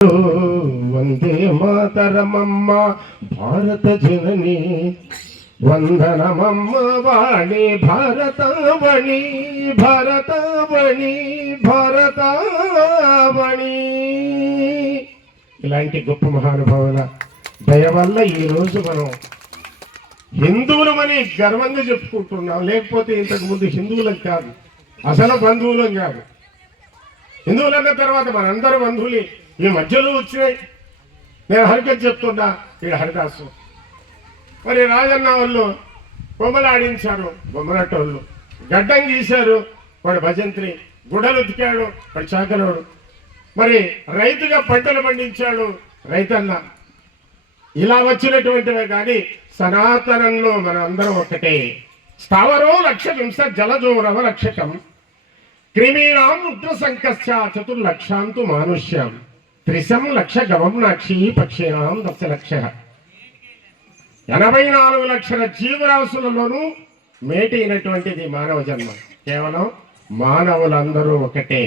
వందే మాతరమమ్మ భారత జనని వందనమమ్మ వాణి భారతావణి భారతావణి భారతావణి. ఇలాంటి గొప్ప మహానుభావుల దయ వల్ల ఈరోజు మనం హిందువులమని గర్వంగా చెప్పుకుంటున్నాం. లేకపోతే ఇంతకుముందు హిందువులం కాదు, అసలు బంధువులం కాదు. హిందువులన్న తర్వాత మనందరూ బంధువులే. ఈ మధ్యలో వచ్చినాయి. నేను హరికథ చెప్తున్నా, ఈ హరిదాసు మరి రాజన్న వాళ్ళు బొమ్మలు ఆడించారు, బొమ్మలటోళ్ళు గడ్డం గీశారు, వాడు భజంత్రి, గుడలు ఉతికాడు, వాడు చాకలోడు. మరి రైతుగా పంటలు పండించాడు రైతన్న. ఇలా వచ్చినటువంటివే కానీ సనాతనంలో మనం అందరం ఒకటే. స్థావరో లక్ష జలజోరవ రక్షకం క్రిమీణాం ఉగ్ర సంకస్య చతుర్లక్షాంతు మానుష్యం త్రిశం లక్ష గవంనాక్షి పక్షీణాం 10 లక్ష. 84 లక్షల జీవరాశులలోనూ మేటి అయినటువంటిది మానవ జన్మ. కేవలం మానవులందరూ ఒకటే.